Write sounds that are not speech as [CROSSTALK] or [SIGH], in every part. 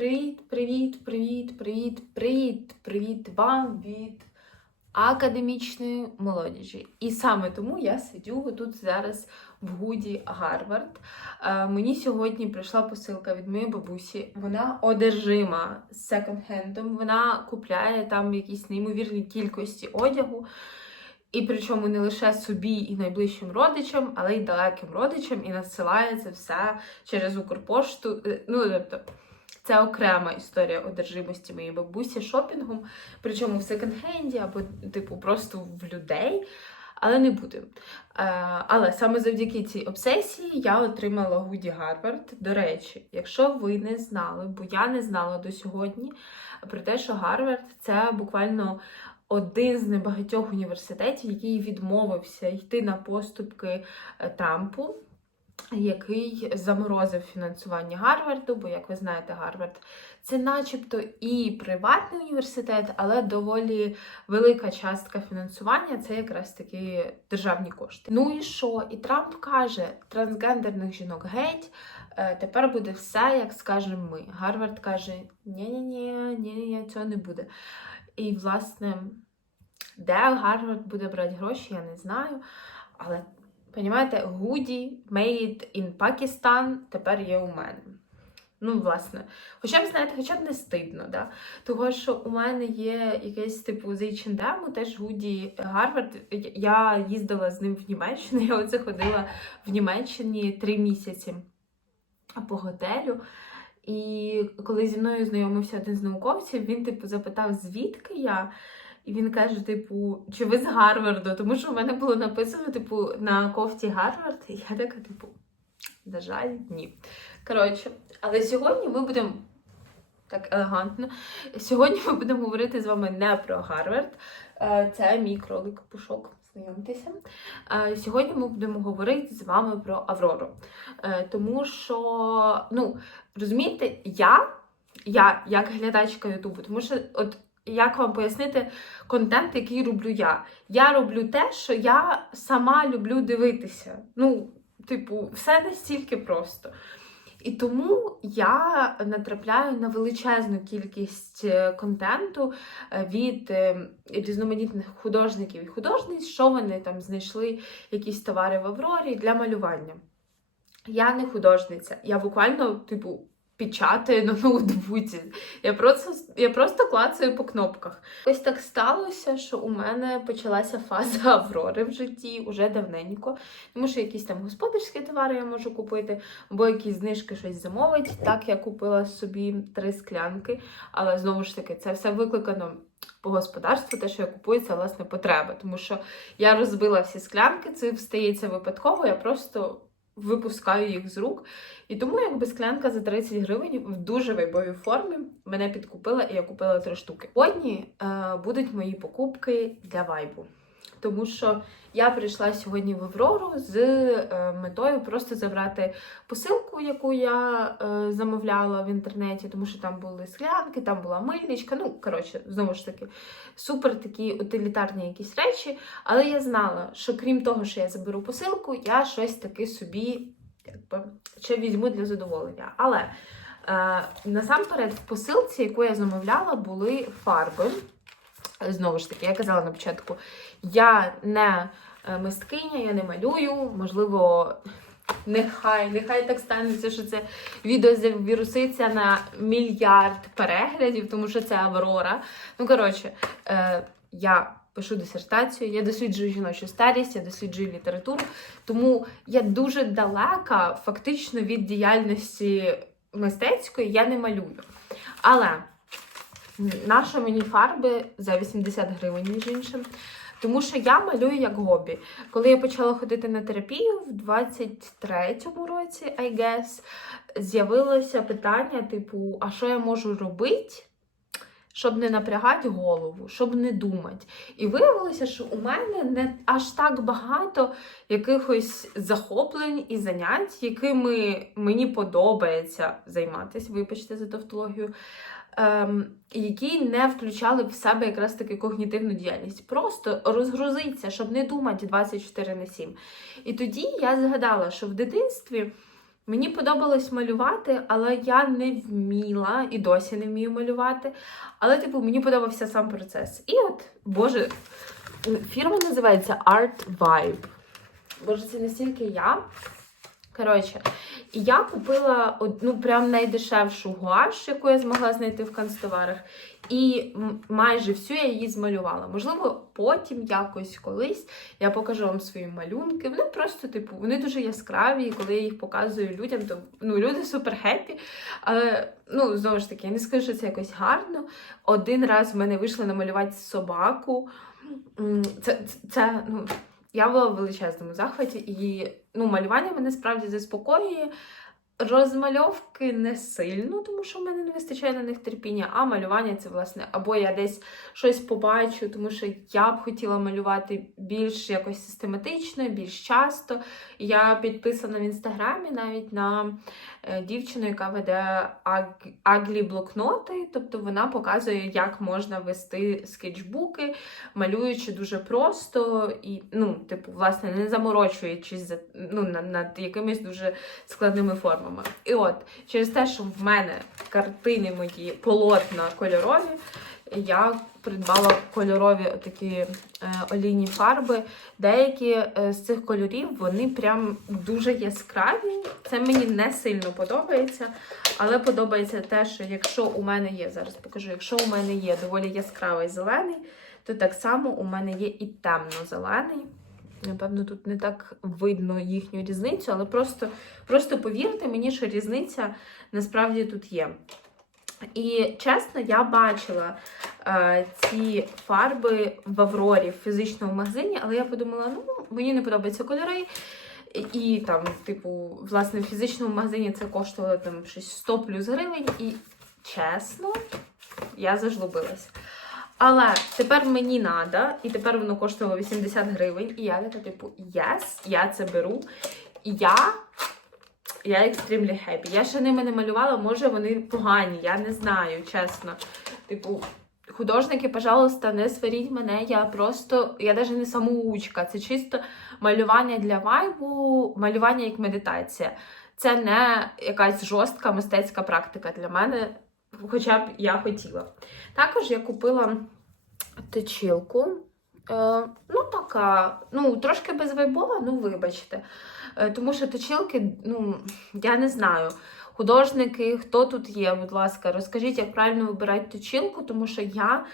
Привіт, привіт, привіт, привіт, привіт, привіт вам від академічної молодіжі. І саме тому я сидю тут зараз в Гуді Гарвард. Е, Мені сьогодні прийшла посилка від моєї бабусі. Вона одержима секонд-хендом. Вона купляє там якісь неймовірні кількості одягу. І причому не лише собі і найближчим родичам, але й далеким родичам, і надсилає це все через Укрпошту. Е, Ну, тобто, це окрема історія одержимості моєї бабусі шопінгом, причому в секонд-хенді або, типу, просто в людей. Але не будемо. Е, але саме завдяки цій обсесії я отримала Гуді Гарвард. До речі, якщо ви не знали, бо я не знала до сьогодні про те, що Гарвард це буквально один з небагатьох університетів, який відмовився йти на поступки е, Трампу, який заморозив фінансування Гарварду, бо, як ви знаєте, Гарвард це начебто і приватний університет, але доволі велика частка фінансування це якраз таки державні кошти. Ну і що? І Трамп каже: трансгендерних жінок геть. е, Тепер буде все, як скажемо ми. Гарвард каже: ні-ні-ні, ні-ні, цього не буде. І, власне, де Гарвард буде брати гроші, я не знаю. Але, розумієте, Гуді Made in Pakistan тепер є у мене. Ну, власне, хоча б, знаєте, хоча б не стидно, да? Того, що у мене є якесь типу з H&M, теж Гуді Гарвард. Я їздила з ним в Німеччину, [LAUGHS] я оце ходила в Німеччині три місяці по готелю. І коли зі мною знайомився один з науковців, він типу запитав, звідки я. І він каже: типу, чи ви з Гарварду? Тому що в мене було написано, типу, на кофті Гарвард. І я така, типу, на жаль, ні. Коротше, але сьогодні ми будемо так елегантно. Сьогодні ми будемо говорити з вами не про Гарвард. Е, Це мій кролик Пушок. Знайомтеся. Е, Сьогодні ми будемо говорити з вами про Аврору. Е, Тому що, ну, розумієте, я, я як глядачка Ютубу, тому що от. Як вам пояснити контент, який роблю я? Я роблю те, що я сама люблю дивитися. Ну, типу, все настільки просто. І тому я натрапляю на величезну кількість е, контенту е, від е, різноманітних художників і художниць, що вони там знайшли якісь товари в Аврорі для малювання. Я не художниця, я буквально, типу, печатаю на [LAUGHS] ноутбуці. Я просто, я просто клацаю по кнопках. Ось так сталося, що у мене почалася фаза [LAUGHS] Аврори в житті уже давненько. Тому що якісь там господарські товари я можу купити, або якісь знижки щось замовить. Так я купила собі три склянки, але знову ж таки, це все викликано по господарству, те, що я купую, це власне потреба. Тому що я розбила всі склянки, це стається випадково, я просто випускаю їх з рук. І тому якби склянка за 30 гривень в дуже вайбовій формі мене підкупила, і я купила три штуки. Сьогодні е, будуть мої покупки для вайбу. Тому що я прийшла сьогодні в Аврору з е, метою просто забрати посилку, яку я е, замовляла в інтернеті, тому що там були склянки, там була мильничка. Ну, коротше, знову ж таки, супер такі утилітарні якісь речі. Але я знала, що крім того, що я заберу посилку, я щось таки собі якби, ще візьму для задоволення. Але е, насамперед, в посилці, яку я замовляла, були фарби. Знову ж таки, я казала на початку, я не е, мисткиня, я не малюю, можливо. Нехай, нехай так станеться, що це відео завіруситься на мільярд переглядів, тому що це Аврора. Ну, коротше, е, я пишу дисертацію, я досліджую жіночу старість, я досліджую літературу, тому я дуже далека фактично від діяльності мистецької, я не малюю. Але наша мені фарби за 80 гривень, між іншим. Тому що я малюю як хобі. Коли я почала ходити на терапію в 23-му році, I guess, з'явилося питання: типу, а що я можу робити, щоб не напрягати голову, щоб не думати. І виявилося, що у мене не аж так багато якихось захоплень і занять, якими мені подобається займатися, вибачте за тавтологію які не включали в себе якраз таки когнітивну діяльність. Просто розгрузитися, щоб не думати 24 на 7. І тоді я згадала, що в дитинстві Мені подобалось малювати, але я не вміла і досі не вмію малювати. Але, типу, мені подобався сам процес. І от, боже, фірма називається Art Vibe. Боже, це настільки я. Коротше, я купила одну прям найдешевшу гуаш, яку я змогла знайти в канцтоварах. І майже всю я її змалювала. Можливо, потім якось колись я покажу вам свої малюнки. Вони просто, типу, вони дуже яскраві, і коли я їх показую людям, то ну, люди супер хеппі. Але ну, знову ж таки, я не скажу, що це якось гарно. Один раз в мене вийшло намалювати собаку. Це, це, це ну, я була в величезному захваті, і ну, малювання мене справді заспокоює. Розмальовки не сильно, тому що в мене не вистачає на них терпіння, а малювання це власне або я десь щось побачу, тому що я б хотіла малювати більш якось систематично, більш часто. Я підписана в інстаграмі навіть на е, дівчину, яка веде аглі блокноти, тобто вона показує, як можна вести скетчбуки, малюючи дуже просто і, ну, типу, власне, не заморочуючись за, ну, над, над якимись дуже складними формами. І от, через те, що в мене картини мої полотна кольорові, я придбала кольорові такі е, олійні фарби. Деякі е, з цих кольорів вони прям дуже яскраві. Це мені не сильно подобається, але подобається те, що якщо у мене є, зараз покажу, якщо у мене є доволі яскравий зелений, то так само у мене є і темно-зелений. Напевно, тут не так видно їхню різницю, але просто, просто повірте мені, що різниця насправді тут є. І чесно, я бачила е, ці фарби в Аврорі в фізичному магазині, але я подумала, ну мені не подобаються кольори. І, там, типу, власне, в фізичному магазині це коштувало там щось 100 плюс гривень. І чесно, я зажлобилась. Але тепер мені треба, і тепер воно коштувало 80 гривень. І я така, типу, єс, я це беру. І я. Я extremely happy. Я ще ними не малювала, може вони погані, я не знаю, чесно. Типу, художники, пожалуйста, не сваріть мене. Я просто, я навіть не самоучка. Це чисто малювання для вайбу, малювання як медитація. Це не якась жорстка мистецька практика для мене, хоча б я хотіла. Також я купила точилку. Е, ну, така, ну, трошки безвайбова, ну, вибачте. Е, тому що точилки, ну, я не знаю. Художники, хто тут є, будь ласка, розкажіть, як правильно вибирати точилку, тому що я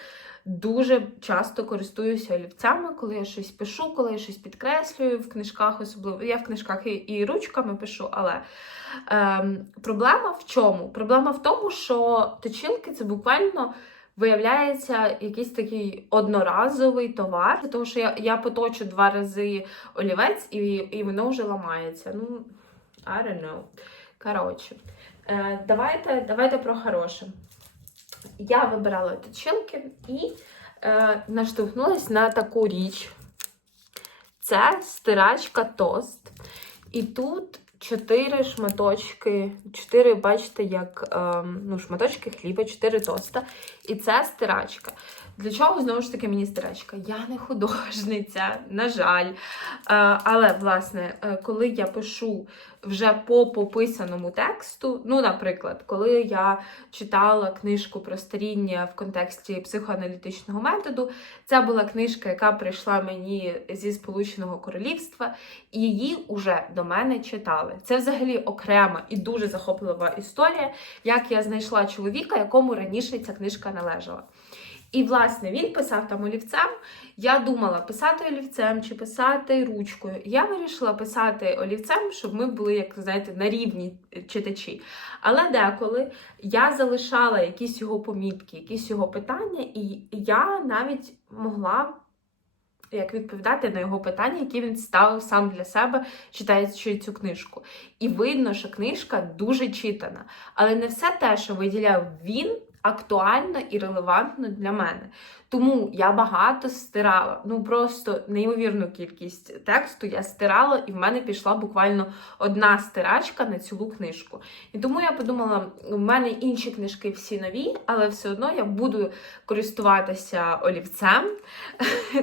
дуже часто користуюся олівцями, коли я щось пишу, коли я щось підкреслюю в книжках, особливо. Я в книжках і, і ручками пишу, але ем, проблема в чому? Проблема в тому, що точилки це буквально. Виявляється, якийсь такий одноразовий товар, тому що я, я поточу два рази олівець і, і воно вже ламається. Ну, I don't know. Коротше, е, давайте, давайте про хороше. Я вибирала точилки і е, наштовхнулася на таку річ. Це стирачка тост. І тут чотири шматочки, чотири, бачите, як е, ну, шматочки хліба, чотири тоста. І це стирачка. Для чого знову ж таки мені стирачка? Я не художниця, на жаль. Е, але, власне, е, коли я пишу вже по пописаному тексту, ну, наприклад, коли я читала книжку про старіння в контексті психоаналітичного методу, це була книжка, яка прийшла мені зі Сполученого Королівства, і її уже до мене читали. Це взагалі окрема і дуже захоплива історія, як я знайшла чоловіка, якому раніше ця книжка належала. І, власне, він писав там олівцем. Я думала, писати олівцем чи писати ручкою. Я вирішила писати олівцем, щоб ми були, як знаєте, на рівні читачі. Але деколи я залишала якісь його помітки, якісь його питання, і я навіть могла. Як відповідати на його питання, які він ставив сам для себе, читаючи цю книжку. І видно, що книжка дуже читана. Але не все те, що виділяв він, актуально і релевантно для мене. Тому я багато стирала. Ну просто неймовірну кількість тексту я стирала, і в мене пішла буквально одна стирачка на цілу книжку. І тому я подумала: в мене інші книжки всі нові, але все одно я буду користуватися олівцем. [LAUGHS]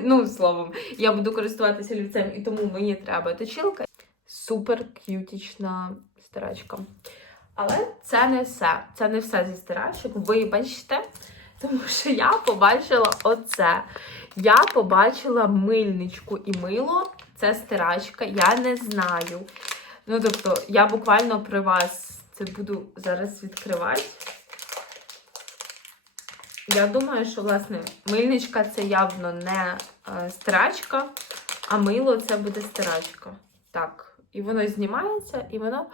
Ну, словом, я буду користуватися олівцем, і тому мені треба точилка. Супер к'ютічна стирачкам. Але це не все. Це не все зі стирачок. Вибачте, тому що я побачила оце. Я побачила мильничку і мило. Це стирачка. Я не знаю. Ну, тобто, я буквально при вас це буду зараз відкривати. Я думаю, що, власне, мильничка це явно не е, стирачка, а мило це буде стирачка. Так. І воно знімається, і воно.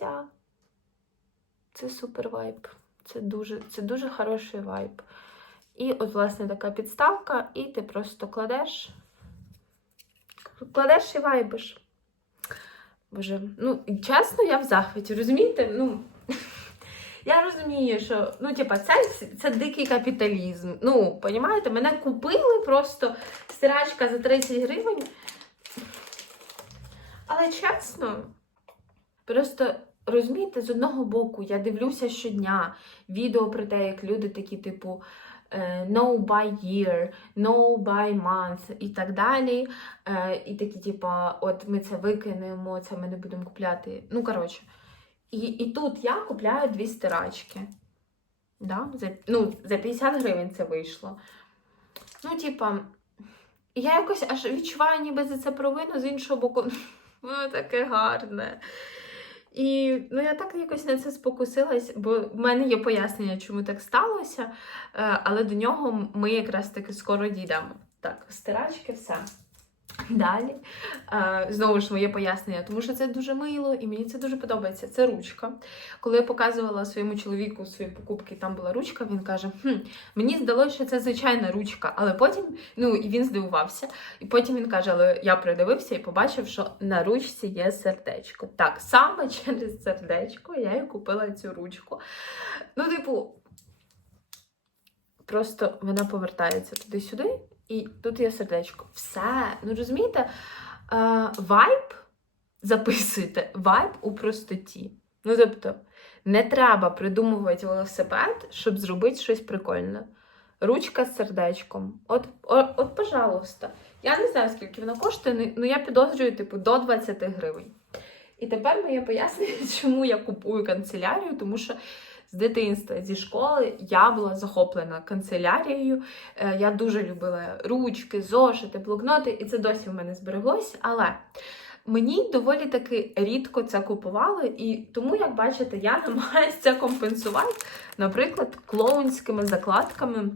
Подивіться. Це супер вайб. Це дуже, це дуже хороший вайб. І от, власне, така підставка, і ти просто кладеш. Кладеш і вайбиш. Боже, ну, чесно, я в захваті, розумієте? Ну, [LAUGHS] я розумію, що ну, типа, це, це дикий капіталізм. Ну, понімаєте, мене купили просто стирачка за 30 гривень. Але чесно, просто розумієте, з одного боку, я дивлюся щодня відео про те, як люди такі, типу, е, no by year, no by month і так далі. Е, І такі, типа, от ми це викинемо, це ми не будемо купляти. Ну, коротше. І, і тут я купляю дві стирачки. Да? За, ну, за 50 гривень це вийшло. Ну, типа, я якось аж відчуваю ніби за це провину, з іншого боку, [LAUGHS] воно таке гарне. І ну, я так якось на це спокусилась, бо в мене є пояснення, чому так сталося, е, але до нього ми якраз таки скоро дійдемо. Так, стирачки, все. Далі, е, знову ж моє пояснення, тому що це дуже мило і мені це дуже подобається. Це ручка. Коли я показувала своєму чоловіку свої покупки, там була ручка, він каже: хм, мені здалося, що це звичайна ручка, але потім, ну і він здивувався. І потім він каже, але я придивився і побачив, що на ручці є сердечко. Так, саме через сердечко я і купила цю ручку. Ну, типу, просто вона повертається туди-сюди. І тут є сердечко. Все. Ну розумієте, е, вайб записуйте, вайб у простоті. Ну, тобто, не треба придумувати велосипед, щоб зробити щось прикольне. Ручка з сердечком. От, от, от, пожалуйста. Я не знаю, скільки вона коштує, але я підозрюю, типу, до 20 гривень. І тепер моє пояснення, [LAUGHS] чому я купую канцелярію, тому що з дитинства, зі школи я була захоплена канцелярією. Е, Я дуже любила ручки, зошити, блокноти, і це досі в мене збереглось. Але мені доволі таки рідко це купували, і тому, як бачите, я [LAUGHS] намагаюся це компенсувати, наприклад, клоунськими закладками.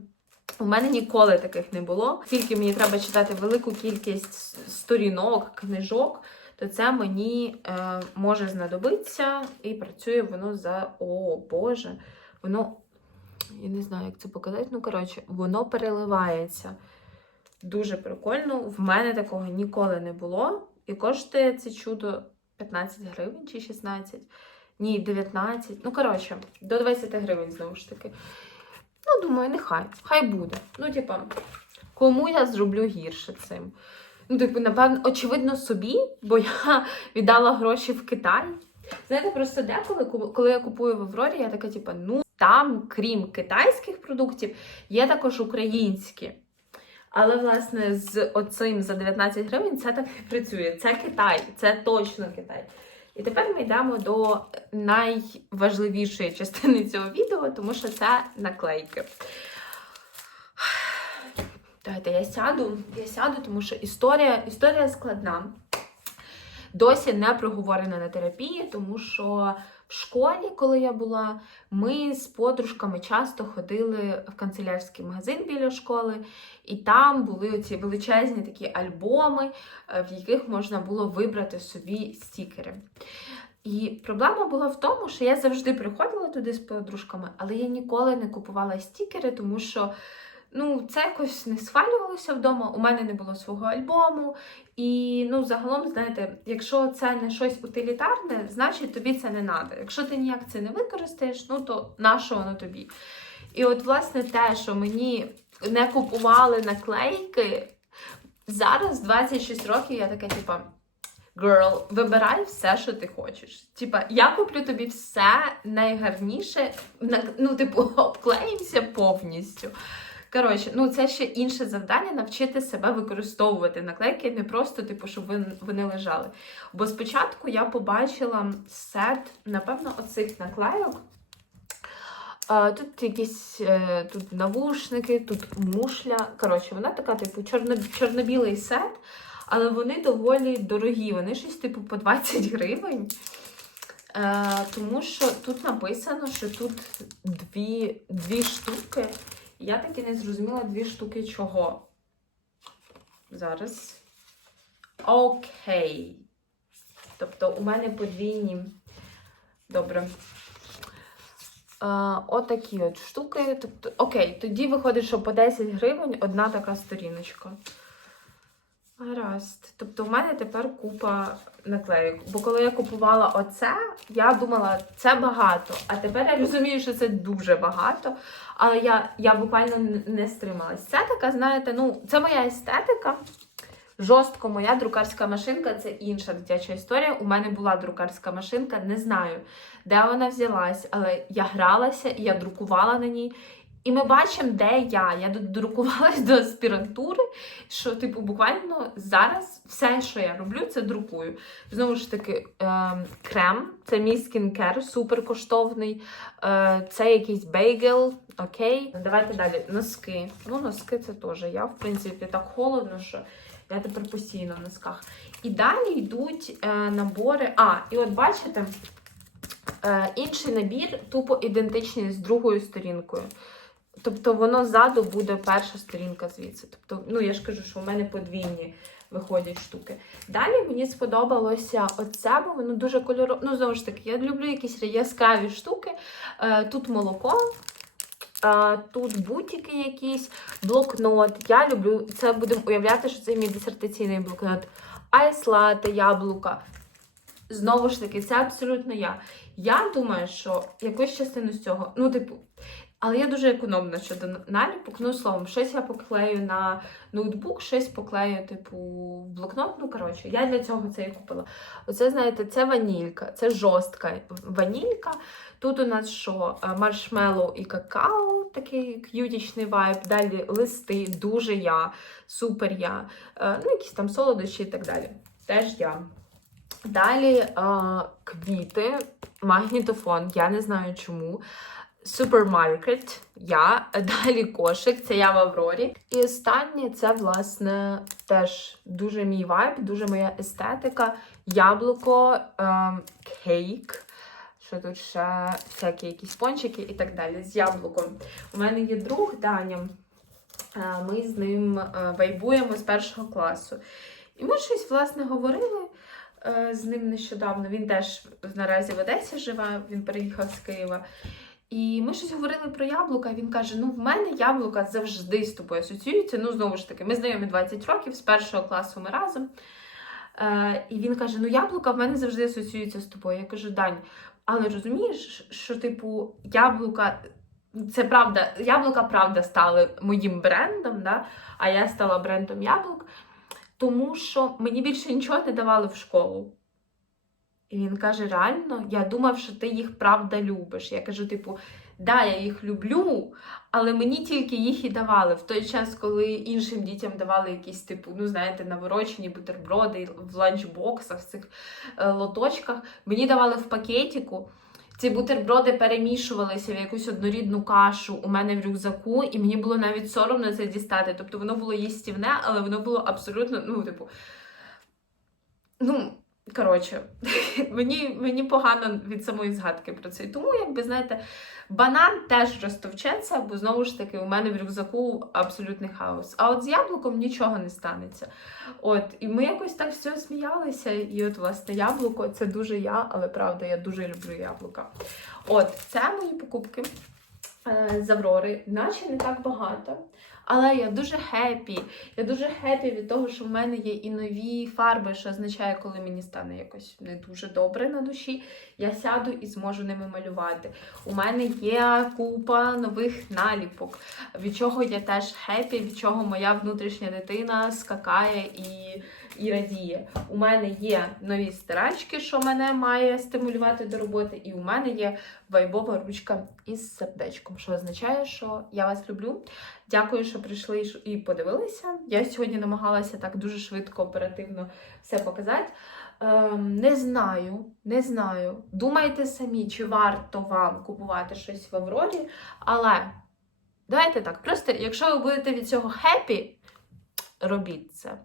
У мене ніколи таких не було. Тільки мені треба читати велику кількість сторінок, книжок то це мені е, може знадобитися і працює воно за. О, Боже, воно. Я не знаю, як це показати. Ну, коротше, воно переливається. Дуже прикольно. В мене такого ніколи не було. І коштує це чудо 15 гривень чи 16. Ні, 19. Ну, коротше, до 20 гривень, знову ж таки. Ну, думаю, нехай. Хай буде. Ну, типа, кому я зроблю гірше цим? Ну, типу, напевно, очевидно, собі, бо я [LAUGHS] віддала гроші в Китай. Знаєте, просто деколи, коли я купую в Аврорі, я така, типу, ну там, крім китайських продуктів, є також українські. Але, власне, з оцим за 19 гривень це так не працює. Це Китай, це точно Китай. І тепер ми йдемо до найважливішої частини цього відео, тому що це наклейки. Давайте я сяду, я сяду, тому що історія, історія складна. Досі не проговорена на терапії, тому що в школі, коли я була, ми з подружками часто ходили в канцелярський магазин біля школи, і там були ці величезні такі альбоми, е, в яких можна було вибрати собі стікери. І проблема була в тому, що я завжди приходила туди з подружками, але я ніколи не купувала стікери, тому що ну, це якось не схвалювалося вдома. У мене не було свого альбому. І ну, загалом, знаєте, якщо це не щось утилітарне, значить тобі це не треба. Якщо ти ніяк це не використаєш, ну то нащо воно тобі? І от, власне, те, що мені не купували наклейки, зараз 26 років, я така, типа. Girl, вибирай все, що ти хочеш. Типа, я куплю тобі все найгарніше, ну, типу, [LAUGHS] обклеїмося повністю. Коротше, ну це ще інше завдання навчити себе використовувати наклейки, не просто, типу, щоб вони, лежали. Бо спочатку я побачила сет, напевно, оцих наклейок. Тут якісь е, тут навушники, тут мушля. Коротше, вона така, типу, чорно, чорно-білий сет, але вони доволі дорогі. Вони щось, типу, по 20 гривень. Е, тому що тут написано, що тут дві, дві штуки. Я таки не зрозуміла дві штуки чого. Зараз. Окей. Тобто у мене подвійні. Добре. А, отакі от штуки. Тобто, окей, тоді виходить, що по 10 гривень одна така сторіночка. Гаразд. Тобто, в мене тепер купа наклейок. Бо коли я купувала оце, я думала, це багато. А тепер я розумію, що це дуже багато. Але я, я буквально не стрималась. Це така, знаєте, ну, це моя естетика. Жорстко моя друкарська машинка це інша дитяча історія. У мене була друкарська машинка, не знаю, де вона взялась, але я гралася і я друкувала на ній. І ми бачимо, де я. Я додрукувалась до аспірантури, що, типу, буквально зараз все, що я роблю, це друкую. Знову ж таки, ем, крем, це мій скінкер, супер коштовний. Е, це якийсь бейгел, окей. Давайте далі. Носки. Ну, носки це теж. Я, в принципі, так холодно, що я тепер постійно в носках. І далі йдуть е, набори. А, і от бачите, е, інший набір тупо ідентичний з другою сторінкою. Тобто воно ззаду буде перша сторінка звідси. Тобто, ну я ж кажу, що у мене подвійні виходять штуки. Далі мені сподобалося оце, бо воно дуже кольорове. Ну, знову ж таки, я люблю якісь яскраві штуки. Е, тут молоко. е, Тут бутики якісь, блокнот. Я люблю це будемо уявляти, що це мій дисертаційний блокнот. Айслати, яблука. Знову ж таки, це абсолютно я. Я думаю, що якусь частину з цього, ну, типу, але я дуже економна щодо наліпок. Ну, словом, щось я поклею на ноутбук, щось поклею, типу, в блокнот. Ну, коротше, я для цього це і купила. Оце, знаєте, це ванілька, це жорстка ванілька. Тут у нас що? Маршмеллоу і какао, такий к'ютічний вайб. Далі листи, дуже я, супер я. Е, Ну, якісь там солодощі і так далі. Теж я. Далі е, квіти, магнітофон, я не знаю чому. Супермаркет, я, далі кошик, це я в Аврорі. І останнє це, власне, теж дуже мій вайб, дуже моя естетика. Яблуко, ем, кейк. Що тут ще всякі якісь пончики і так далі. З яблуком. У мене є друг Даня. Ми з ним вайбуємо з першого класу. І ми щось, власне, говорили з ним нещодавно. Він теж наразі в Одесі живе, він переїхав з Києва. І ми щось говорили про яблука. Він каже: Ну, в мене яблука завжди з тобою асоціюються. Ну, знову ж таки, ми знайомі 20 років, з першого класу ми разом. Е, і він каже: Ну, яблука в мене завжди асоціюються з тобою. Я кажу, Дань, але розумієш, що, типу, яблука. Це правда, яблука правда стали моїм брендом, да? а я стала брендом яблук, тому що мені більше нічого не давали в школу. І він каже: реально, я думав, що ти їх правда любиш. Я кажу, типу, да, я їх люблю, але мені тільки їх і давали. В той час, коли іншим дітям давали якісь, типу, ну знаєте, наворочені бутерброди в ланчбоксах, в цих е, лоточках, мені давали в пакетику. Ці бутерброди перемішувалися в якусь однорідну кашу у мене в рюкзаку, і мені було навіть соромно це дістати. Тобто воно було їстівне, але воно було абсолютно, ну, типу, ну, коротше, [LAUGHS] мені, мені погано від самої згадки про це. І Тому, якби знаєте, банан теж розтовчеться, бо знову ж таки у мене в рюкзаку абсолютний хаос. А от з яблуком нічого не станеться. От, і ми якось так все сміялися. І от, власне, яблуко це дуже я, але правда, я дуже люблю яблука. От, це мої покупки е, з Аврори, наче не так багато. Але я дуже хеппі. Я дуже хеппі від того, що в мене є і нові фарби, що означає, коли мені стане якось не дуже добре на душі, я сяду і зможу ними малювати. У мене є купа нових наліпок, від чого я теж хеппі, від чого моя внутрішня дитина скакає і і радіє. У мене є нові стирачки, що мене має стимулювати до роботи, і у мене є вайбова ручка із сердечком, що означає, що я вас люблю. Дякую, що прийшли і подивилися. Я сьогодні намагалася так дуже швидко, оперативно все показати. Ем, не знаю, не знаю. Думайте самі, чи варто вам купувати щось в Аврорі, але давайте так, просто якщо ви будете від цього хеппі, робіть це.